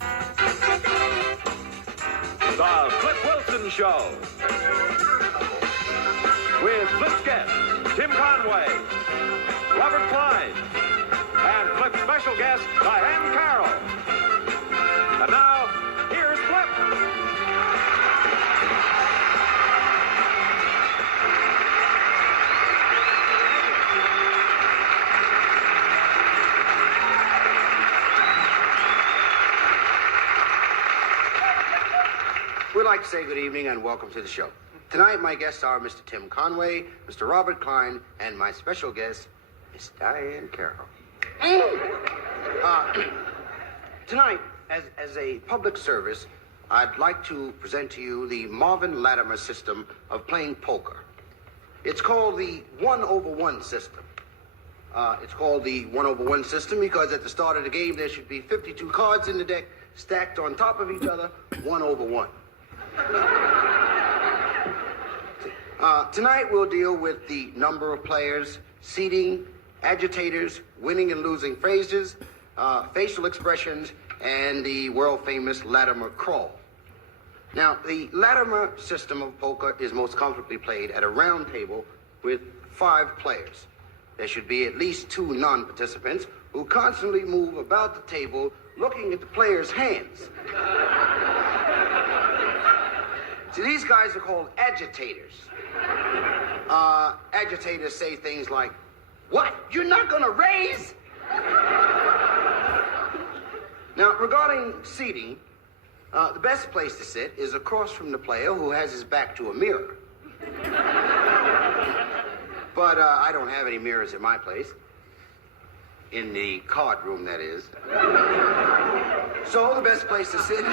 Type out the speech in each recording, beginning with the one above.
The Flip Wilson Show. With Flip's guests, Tim Conway, Robert Klein, and Flip's special guest, Diahann Carroll. And now, here's Flip. We'd like to say good evening and welcome to the show. Tonight, my guests are Mr. Tim Conway, Mr. Robert Klein, and my special guest, Miss Diahann Carroll. Tonight, as a public service, I'd like to present to you the Marvin Latimer system of playing poker. It's called the 1/1 system. It's called the 1/1 system because at the start of the game, there should be 52 cards in the deck stacked on top of each other, 1/1. Tonight we'll deal with the number of players, seeding, agitators, winning and losing phrases, facial expressions, and the world-famous Latimer crawl. Now, the Latimer system of poker is most comfortably played at a round table with 5 players. There should be at least 2 non-participants who constantly move about the table looking at the players' hands. See, these guys are called agitators. Agitators say things like, "What? You're not gonna raise?" Now, regarding seating, the best place to sit is across from the player who has his back to a mirror. But I don't have any mirrors at my place. In the card room, that is. So the best place to sit...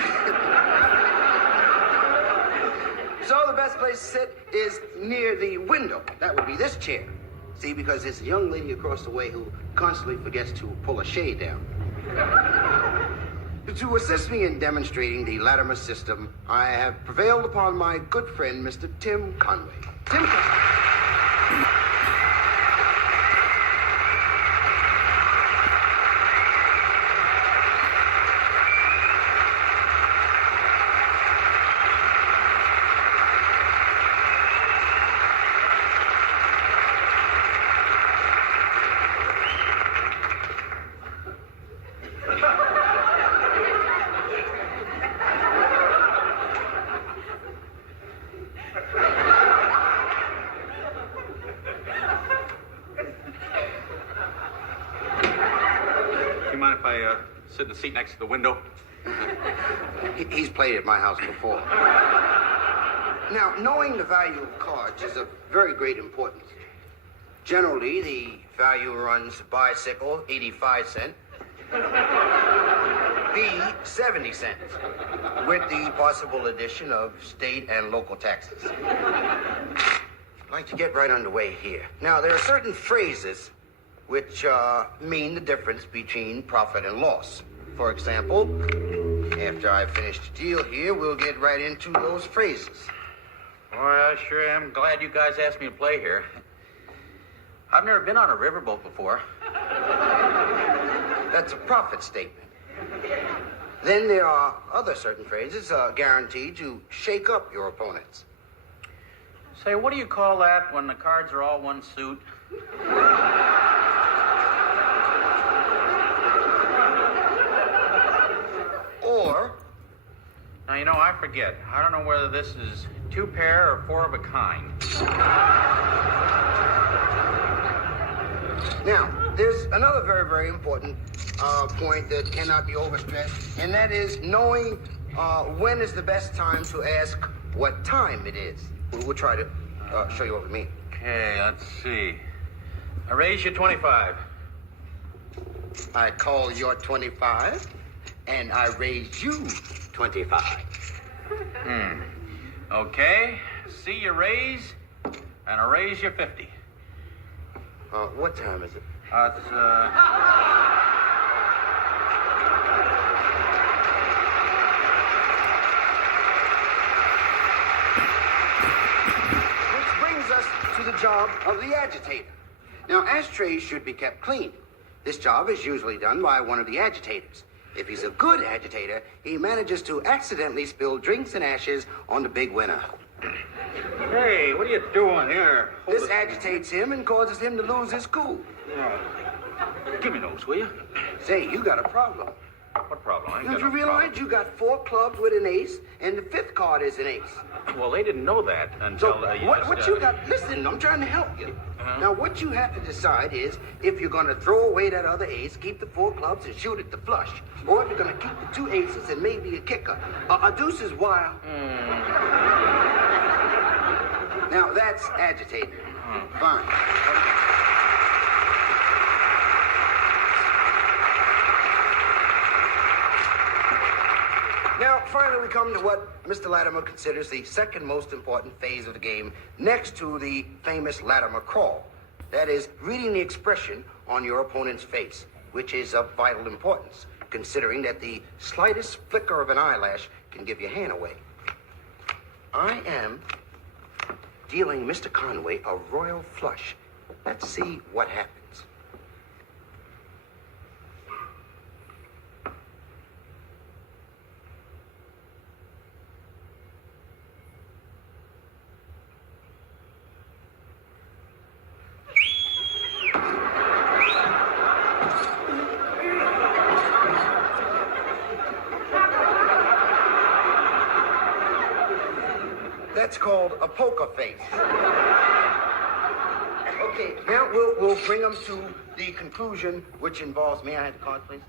So the best place to sit is near the window. That would be this chair. See, because there's a young lady across the way who constantly forgets to pull a shade down. To assist me in demonstrating the Latimer system, I have prevailed upon my good friend, Mr. Tim Conway. Tim Conway. Sit in the seat next to the window. He's played at my house before. Now, knowing the value of cards is of very great importance. Generally, the value runs bicycle, 85 cents, B, 70 cents, with the possible addition of state and local taxes. I'd like to get right underway here. Now, there are certain phrases which mean the difference between profit and loss. For example, after I finish the deal here, we'll get right into those phrases. Boy, I sure am glad you guys asked me to play here. I've never been on a riverboat before. That's a profit statement. Then there are other certain phrases guaranteed to shake up your opponents. Say, what do you call that when the cards are all one suit? Or... Now, you know, I forget. I don't know whether this is 2 pair or 4 of a kind. Now, there's another very, very important point that cannot be overstressed, and that is knowing when is the best time to ask what time it is. We'll try to show you what we mean. Okay, let's see. I raise you 25. I call your 25, and I raise you 25. Okay, see you raise, and I raise you 50. What time is it? It's, Which brings us to the job of the agitator. Now, ashtrays should be kept clean. This job is usually done by one of the agitators. If he's a good agitator, he manages to accidentally spill drinks and ashes on the big winner. Hey, what are you doing here? This agitates him and causes him to lose his cool. Give me those, will you? Say, you got a problem. What problem? I ain't Don't got you no realize problem. you got 4 clubs with an ace, and the 5th card is an ace? Well, they didn't know that So until what you got? Listen, I'm trying to help you. Uh-huh. Now, what you have to decide is if you're going to throw away that other ace, keep the 4 clubs, and shoot at the flush, or if you're going to keep the 2 aces and maybe a kicker. A deuce is wild. Now, that's agitating. Fine. Now, finally, we come to what Mr. Latimer considers the second most important phase of the game, next to the famous Latimer crawl. That is, reading the expression on your opponent's face, which is of vital importance, considering that the slightest flicker of an eyelash can give your hand away. I am dealing Mr. Conway a royal flush. Let's see what happens. That's called a poker face. Okay, now we'll bring them to the conclusion, which involves... May I have the card, please?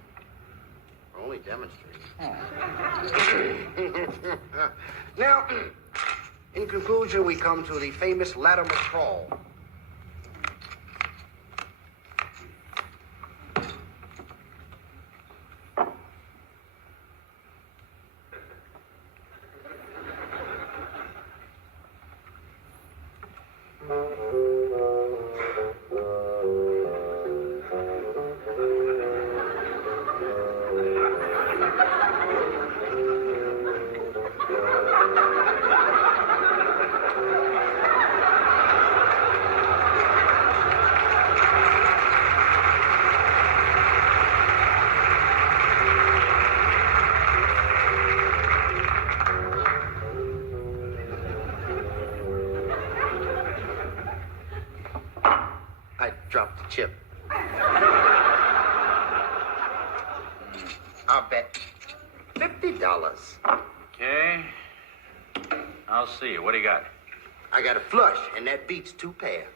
Only demonstrate. Now, in conclusion, we come to the famous Latimer crawl. I dropped the chip. I'll bet $50. Okay. I'll see. What do you got? I got a flush, and that beats 2 pair.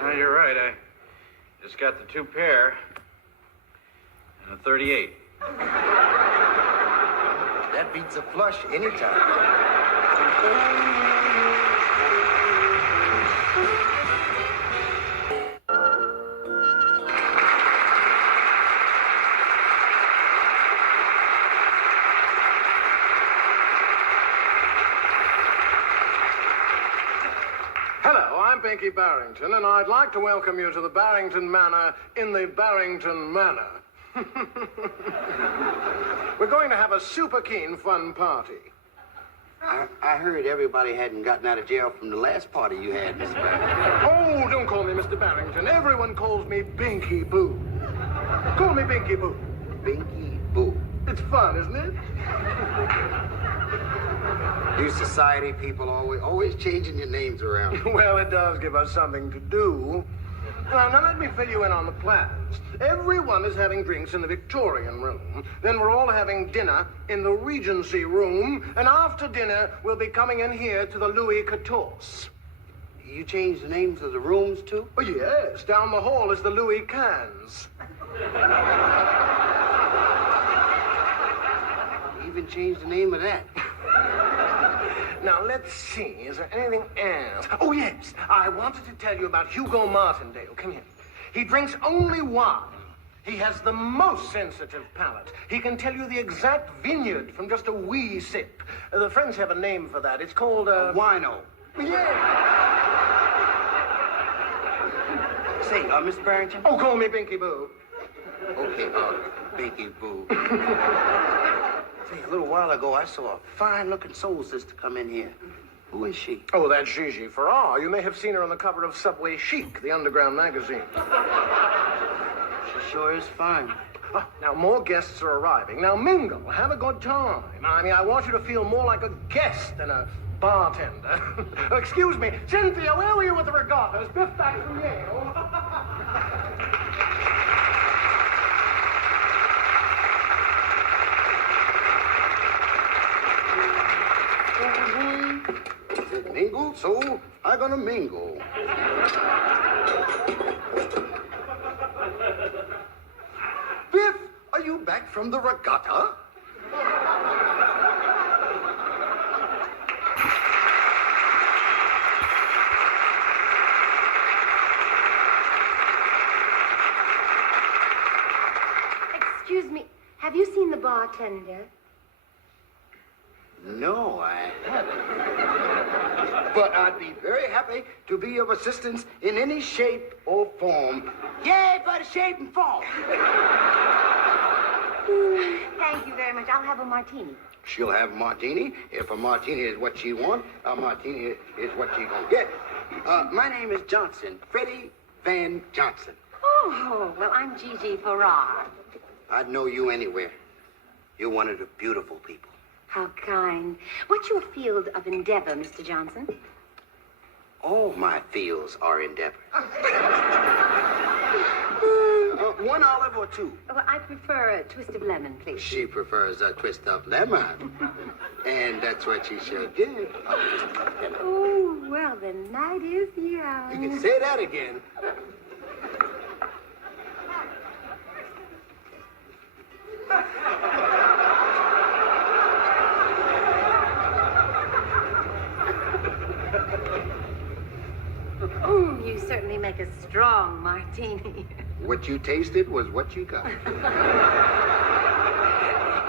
No, you're right. I just got the 2 pair and a 38. That beats a flush anytime. Hello, I'm Pinky Barrington, and I'd like to welcome you to the Barrington Manor in the Barrington Manor. We're going to have a super keen fun party. I heard everybody hadn't gotten out of jail from the last party you had, Mr. Barrington. Oh, don't call me Mr. Barrington. Everyone calls me Binky Boo. Call me Binky Boo. Binky Boo. It's fun, isn't it? You society people always changing your names around. Well, it does give us something to do. Now let me fill you in on the plans. Everyone is having drinks in the Victorian room. Then we're all having dinner in the Regency room. And after dinner, we'll be coming in here to the Louis XIV. You changed the names of the rooms, too? Oh, yes. Down the hall is the Louis Cans. Even changed the name of that. Now, let's see. Is there anything else? Oh, yes. I wanted to tell you about Hugo Martindale. Come here. He drinks only wine. He has the most sensitive palate. He can tell you the exact vineyard from just a wee sip. The French have a name for that. It's called, Wino. Yeah. Say, Mr. Barrington? Oh, call me Binky Boo. Okay, Binky Boo. Say, a little while ago, I saw a fine-looking soul sister come in here. Who is she? Oh, that's Gigi Farrar. You may have seen her on the cover of Subway Chic, the underground magazine. sure is fun. Oh, now, more guests are arriving. Now, mingle. Have a good time. I mean, I want you to feel more like a guest than a bartender. Excuse me. Cynthia, where were you with the regattas? Biff back from Yale. Said mingle, so I'm gonna mingle. Biff, are you back from the regatta? Excuse me, have you seen the bartender? No, I haven't. But I'd be very happy to be of assistance in any shape or form. Yay for the shape and form! Thank you very much. I'll have a martini. She'll have a martini. If a martini is what she wants, a martini is what she gonna get. My name is Johnson, Freddie Van Johnson. Oh, well, I'm Gigi Farrar. I'd know you anywhere. You're one of the beautiful people. How kind. What's your field of endeavor, Mr. Johnson? All my fields are endeavor. One olive or two? Well, I prefer a twist of lemon, please. She prefers a twist of lemon. And that's what she should get. Oh, well, the night is young. You can say that again. You certainly make a strong martini. What you tasted was what you got.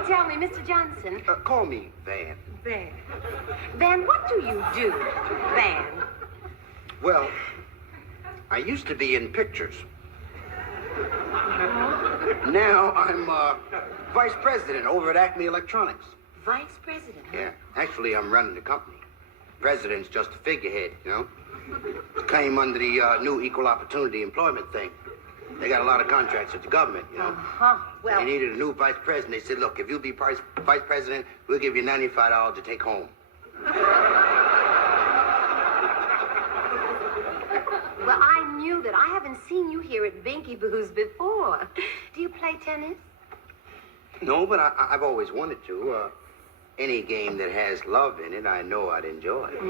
Tell me, Mr. Johnson. Call me Van. Van. Van, what do you do, Van? Well, I used to be in pictures. Now I'm vice president over at Acme Electronics. Vice president? Yeah, actually I'm running the company. President's just a figurehead, you know. Came under the new equal opportunity employment thing. They got a lot of contracts with the government, you know. Uh-huh. Well, They needed a new vice president. They said, look, if you be vice president, we'll give you $95 to take home. well, I knew that. I haven't seen you here at Binky Boo's before. Do you play tennis? No, but I've always wanted to. Any game that has love in it, I know I'd enjoy. It's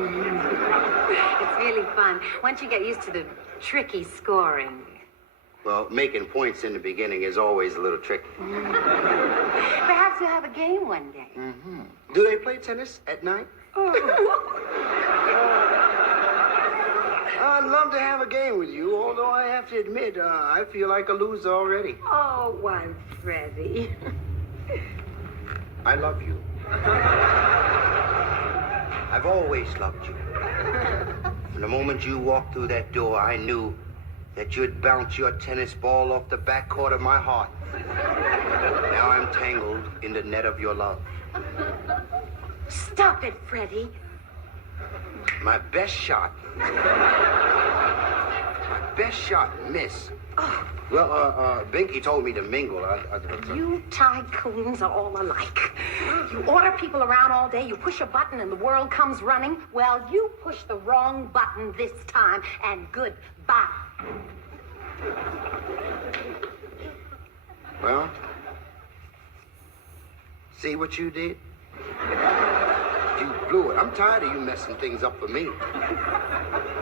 really fun. Once you get used to the tricky scoring. Well, making points in the beginning is always a little tricky. Perhaps we'll have a game one day. Mm-hmm. Do they play tennis at night? I'd love to have a game with you, although I have to admit, I feel like a loser already. Oh, why, Freddie? I love you. I've always loved you. From the moment you walked through that door, I knew that you'd bounce your tennis ball off the backcourt of my heart. Now I'm tangled in the net of your love. Stop it, Freddie. My best shot. Miss. Oh. Well, Binky told me to mingle. You tycoons are all alike. You order people around all day, you push a button and the world comes running. Well, you pushed the wrong button this time, and goodbye. Well, see what you did? You blew it. I'm tired of you messing things up for me.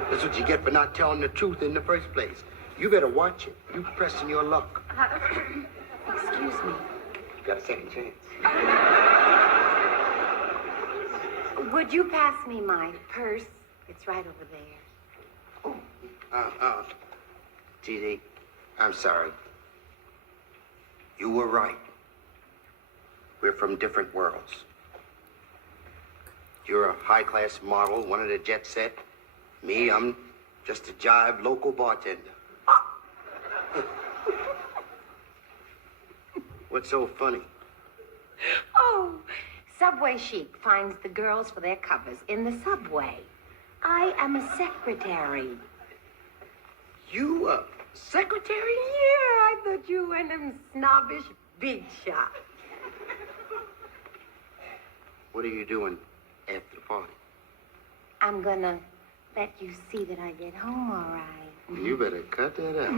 That's what you get for not telling the truth in the first place. You better watch it. You pressing your luck. Excuse me. You got a second chance. Would you pass me my purse? It's right over there. TD, I'm sorry. You were right. We're from different worlds. You're a high-class model, one of the jet set. Me, I'm just a jive local bartender. What's so funny? Oh, Subway Chic finds the girls for their covers in the subway. I am a secretary. You a secretary? Yeah, I'm put you in them snobbish big shots. What are you doing after the party? I'm gonna let you see that I get home all right. You better cut that out.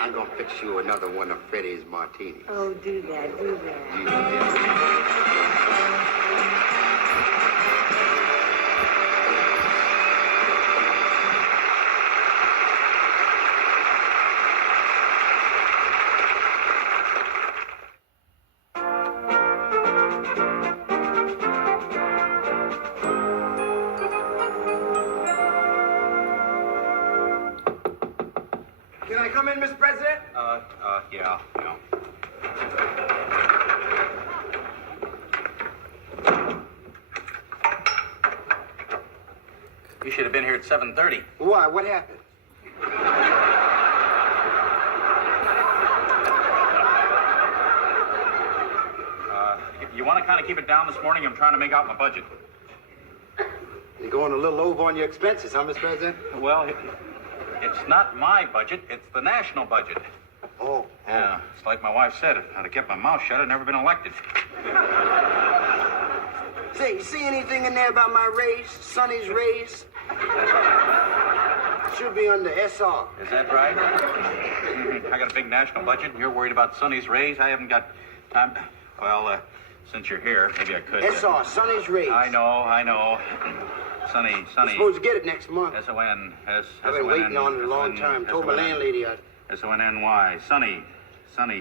I'm gonna fix you another one of Freddie's martinis. Oh, do that, do that. Yeah. Can I come in, Mr. President? Yeah. You should have been here at 7:30. Why? What happened? You want to kind of keep it down this morning? I'm trying to make out my budget. You're going a little over on your expenses, huh, Mr. President? Well, it's not my budget. It's the national budget. Oh. Yeah, it's like my wife said. If I'd have kept my mouth shut, I'd never been elected. Say, you see anything in there about my raise? Sonny's raise? Should be under SR. Is that right? I got a big national budget, and you're worried about Sonny's raise? I haven't got time. Well, since you're here, maybe I could. SR, Sonny's raise. I know. Sonny. You're supposed to get it next month. S-O-N. I've been waiting on it a long time. Told my landlady I... S-O-N-N-Y. Sonny,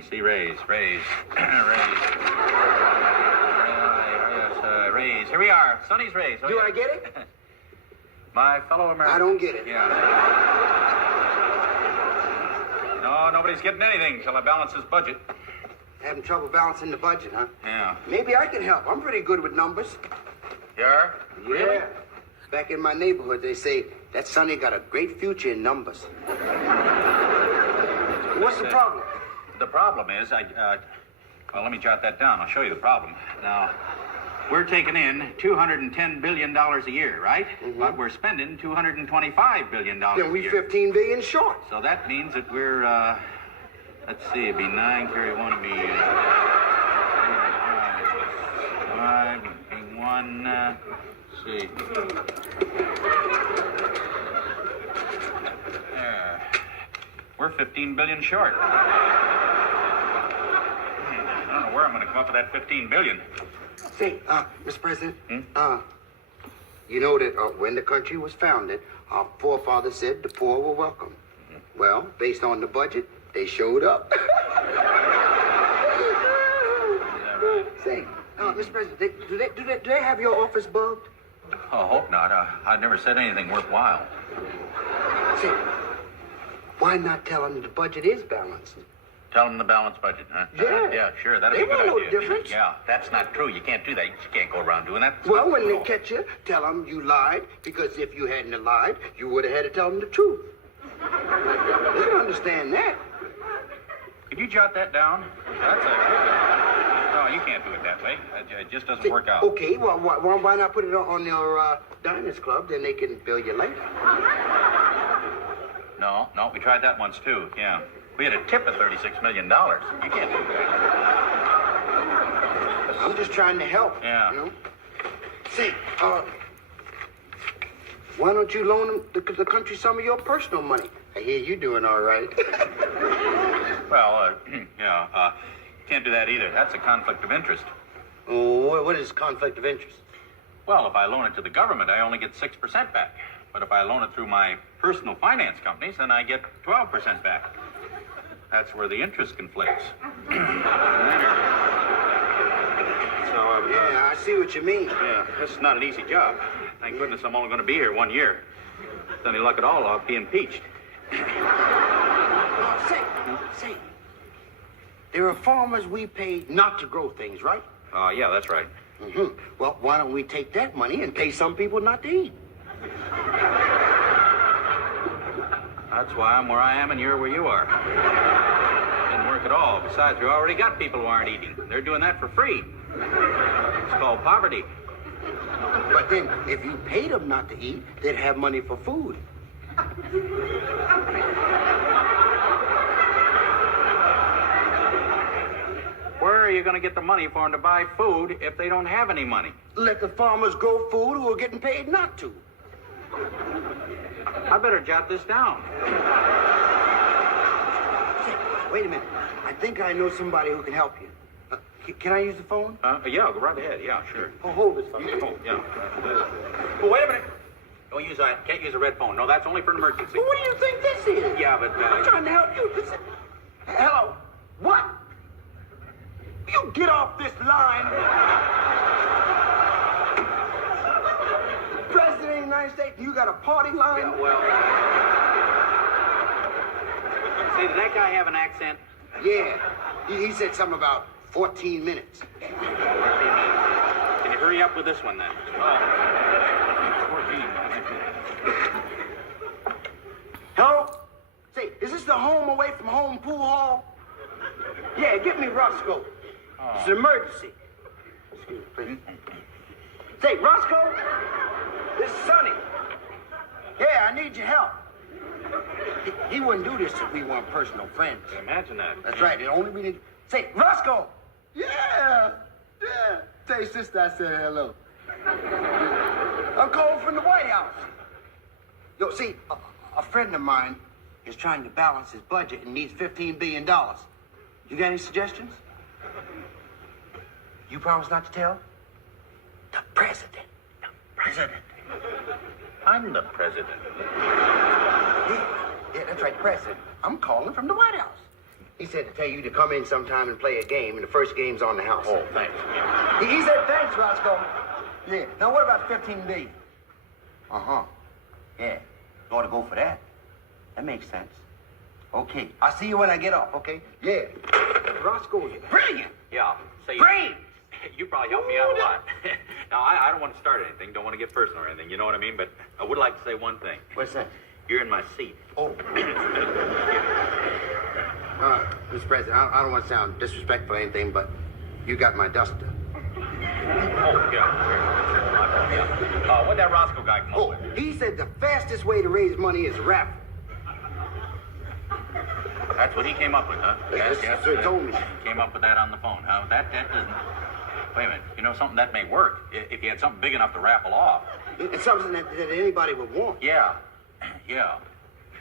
see, raise. Raise. Raise. Here we are. Sonny's raise. Do I get it? My fellow Americans. I don't get it. Yeah. No, nobody's getting anything till I balance this budget. Having trouble balancing the budget, huh? Yeah. Maybe I can help. I'm pretty good with numbers. You are? Really? Yeah. Back in my neighborhood, they say that Sonny got a great future in numbers. What's the problem? The problem is, well, let me jot that down. I'll show you the problem. Now, we're taking in $210 billion a year, right? Mm-hmm. But we're spending $225 billion a year. Then we 15 billion short. So that means that we're, let's see, it'd be 9, carry 1, it'd be 5, it'd be 1, let's see. There. We're 15 billion short. I don't know where I'm going to come up with that 15 billion. Say, Mr. President, you know that when the country was founded, our forefathers said the poor were welcome. Mm-hmm. Well, based on the budget, they showed up. Is that right? Say, Mr. President, do they have your office bugged? Oh, I hope not. I've never said anything worthwhile. Say, why not tell them the budget is balanced? Tell them the balanced budget, huh? Yeah. Yeah, sure. That'd They be a good won't know idea. the difference. Yeah, that's not true. You can't do that. You can't go around doing that. Well, when they catch you, tell them you lied, because if you hadn't have lied, you would have had to tell them the truth. They can understand that. Could you jot that down? That's no, you can't do it that way. It just doesn't work out. Okay, well, why not put it on your Diners Club? Then they can bill you later. No, we tried that once too. Yeah. We had a tip of $36 million. You can't do that. I'm just trying to help. Yeah. You know? Say, why don't you loan the country some of your personal money? I hear you doing all right. Well, can't do that either. That's a conflict of interest. Oh, what is conflict of interest? Well, if I loan it to the government, I only get 6% back. But if I loan it through my personal finance companies, then I get 12% back. That's where the interest conflicts. Yeah, I see what you mean. Yeah, this is not an easy job. Thank goodness I'm only going to be here 1 year. With any luck at all, I'll be impeached. Say, there are farmers we pay not to grow things, right? Yeah, that's right. Mm-hmm. Well, why don't we take that money and pay some people not to eat? That's why I'm where I am and you're where you are. Didn't work at all. Besides, we already got people who aren't eating. They're doing that for free. It's called poverty. But then, if you paid them not to eat, they'd have money for food. you going to get the money for them to buy food if they don't have any money? Let the farmers grow food who are getting paid not to. I better jot this down. Say, wait a minute. I think I know somebody who can help you. Can I use the phone? Yeah, go right ahead. Yeah, sure. Oh, hold this phone. Oh, yeah. Oh, wait a minute. Don't use that. Can't use a red phone. No, that's only for an emergency. Well, what do you think this is? Yeah, but... I'm trying to help you. Listen. Hello. What? You get off this line. President of the United States, you got a party line? Yeah, well... Say, did that guy have an accent? Yeah. He said something about 14 minutes. 14 minutes. Can you hurry up with this one, then? Oh. 14 minutes. Hello? Say, is this the home away from home pool hall? Yeah, get me Roscoe. Oh. It's an emergency. Excuse me, please. Say, Roscoe, this is Sonny. Yeah, I need your help. He wouldn't do this if we weren't personal friends. Imagine that. That's right. It only be... Say, Roscoe! Yeah. Say, sister, I said hello. I'm calling from the White House. Yo, see, a friend of mine is trying to balance his budget and needs $15 billion. You got any suggestions? You promise not to tell? The president. The president. I'm the president. Yeah, that's right, president. I'm calling from the White House. He said to tell you to come in sometime and play a game, and the first game's on the house. Oh, thanks. He said thanks, Roscoe. Yeah. Now, what about 15 billion? Uh-huh. Yeah. You ought to go for that. That makes sense. Okay. I'll see you when I get off, okay? Yeah. Roscoe's brilliant. Yeah. Say, Brains. You probably helped me out a lot. Now, I don't want to start anything. Don't want to get personal or anything. You know what I mean? But I would like to say one thing. What's that? You're in my seat. Oh. Mr. President, I don't want to sound disrespectful or anything, but you got my duster. Oh, yeah. What'd that Roscoe guy come up with? He said the fastest way to raise money is raffle. That's what he came up with, huh? Yes, sir, he told me. Came up with that on the phone, huh? That doesn't... Wait a minute. You know something? That may work. If you had something big enough to raffle off. It's something that anybody would want. Yeah. Yeah.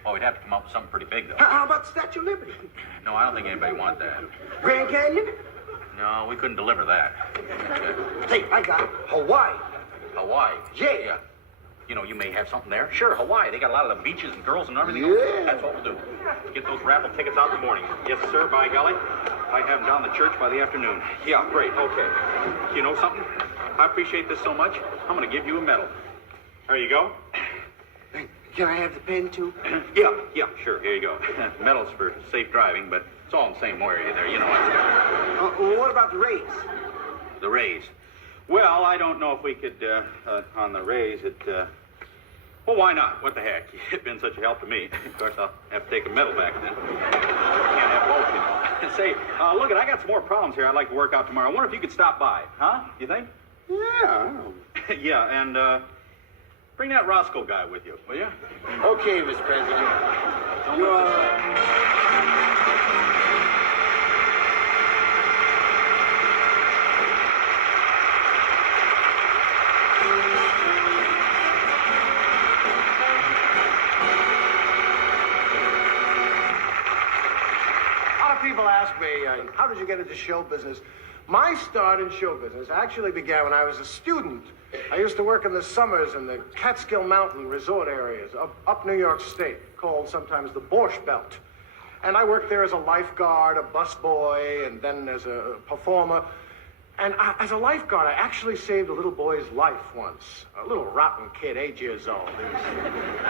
Well, we'd have to come up with something pretty big, though. How about the Statue of Liberty? No, I don't think anybody wanted that. Grand Canyon? No, we couldn't deliver that. Hey, I got it. Hawaii. Hawaii? Yeah. You know, you may have something there. Sure, Hawaii. They got a lot of the beaches and girls and everything. Yeah. That's what we'll do. Get those raffle tickets out in the morning. Yes, sir, by golly. I have them down the church by the afternoon. Yeah, great, okay. You know something? I appreciate this so much, I'm going to give you a medal. There you go. Can I have the pen, too? Yeah, sure, here you go. Medals for safe driving, but it's all in the same area there, you know. What about the raise? The raise. Well, I don't know if we could, on the raise, well, why not? What the heck? You've been such a help to me. Of course, I'll have to take a medal back then. Can't have both, you know. Say, look, I got some more problems here I'd like to work out tomorrow. I wonder if you could stop by, huh? You think? Yeah. Yeah, and, bring that Roscoe guy with you, will you? Okay, Mr. President. You're all right. People ask me, how did you get into show business? My start in show business actually began when I was a student. I used to work in the summers in the Catskill Mountain resort areas up New York State, called sometimes the Borscht Belt. And I worked there as a lifeguard, a busboy, and then as a performer. And as a lifeguard, I actually saved a little boy's life once. A little rotten kid, 8 years old.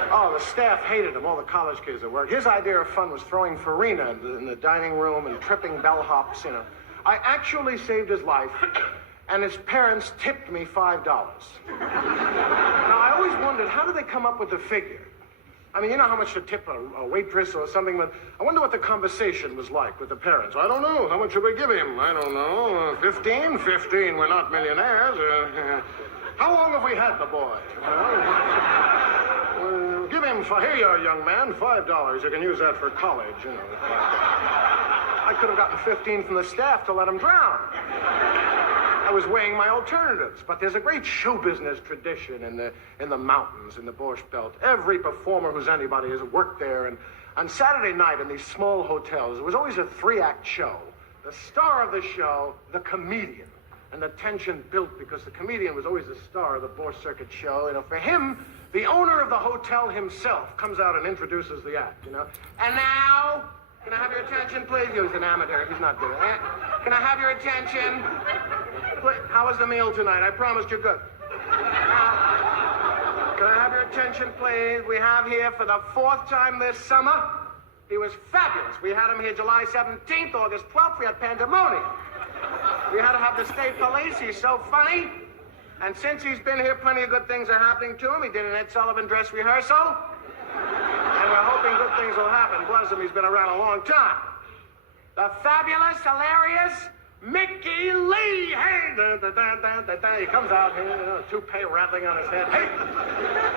The staff hated him, all the college kids that worked. His idea of fun was throwing farina in the dining room and tripping bellhops, you know. I actually saved his life, and his parents tipped me $5. Now, I always wondered, how did they come up with the figure? I mean, you know how much to tip a waitress or something, but I wonder what the conversation was like with the parents. I don't know. How much should we give him? I don't know. 15? 15. We're not millionaires. How long have we had the boy? Give him, here you are, young man, $5. You can use that for college, you know. I could have gotten 15 from the staff to let him drown. I was weighing my alternatives, but there's a great show business tradition in the mountains, in the Borscht Belt. Every performer who's anybody has worked there, and on Saturday night in these small hotels, it was always a 3-act show. The star of the show, the comedian. And the tension built because the comedian was always the star of the Borscht Circuit show. You know, for him, the owner of the hotel himself comes out and introduces the act, you know. And now, can I have your attention, please? He was an amateur. He's not good. Can I have your attention? How was the meal tonight? I promised you good. Now, can I have your attention, please? We have here for the 4th time this summer. He was fabulous. We had him here July 17th, August 12th. We had pandemonium. We had to have the state police. He's so funny. And since he's been here, plenty of good things are happening to him. He did an Ed Sullivan dress rehearsal. And we're hoping good things will happen. Bless him, he's been around a long time. The fabulous, hilarious Mickey Lee. Hey, he comes out here, you know, toupee rattling on his head. Hey,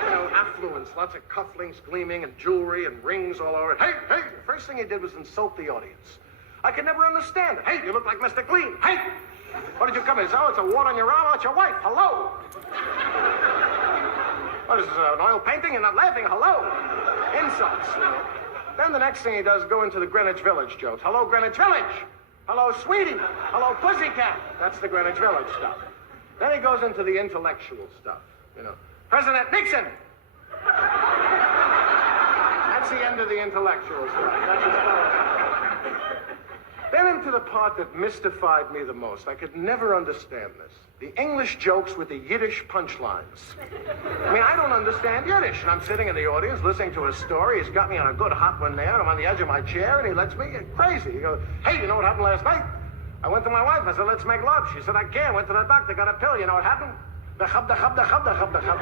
you know, affluence, lots of cufflinks gleaming and jewelry and rings all over. Hey, hey. The first thing he did was insult the audience. I could never understand it. Hey, you look like Mr. Klein. Hey, what did you come in? Oh, it's a wart on your arm. Oh, it's your wife. Hello. What is this, an oil painting? You're not laughing. Hello. Insults. Then the next thing he does is go into the Greenwich Village jokes. Hello, Greenwich Village. Hello, sweetie. Hello, pussycat. That's the Greenwich Village stuff. Then he goes into the intellectual stuff. You know, President Nixon. That's the end of the intellectual stuff. That's as far as... Then into the part that mystified me the most. I could never understand this. The English jokes with the Yiddish punchlines. I mean, I don't understand Yiddish, and I'm sitting in the audience listening to his story. He's got me on a good hot one there, and I'm on the edge of my chair, and he lets me get crazy. He goes, hey, you know what happened last night? I went to my wife. I said, let's make love. She said, I can't. Went to the doctor, got a pill. You know what happened? The chub, the chub, the chub, the chub, the chub.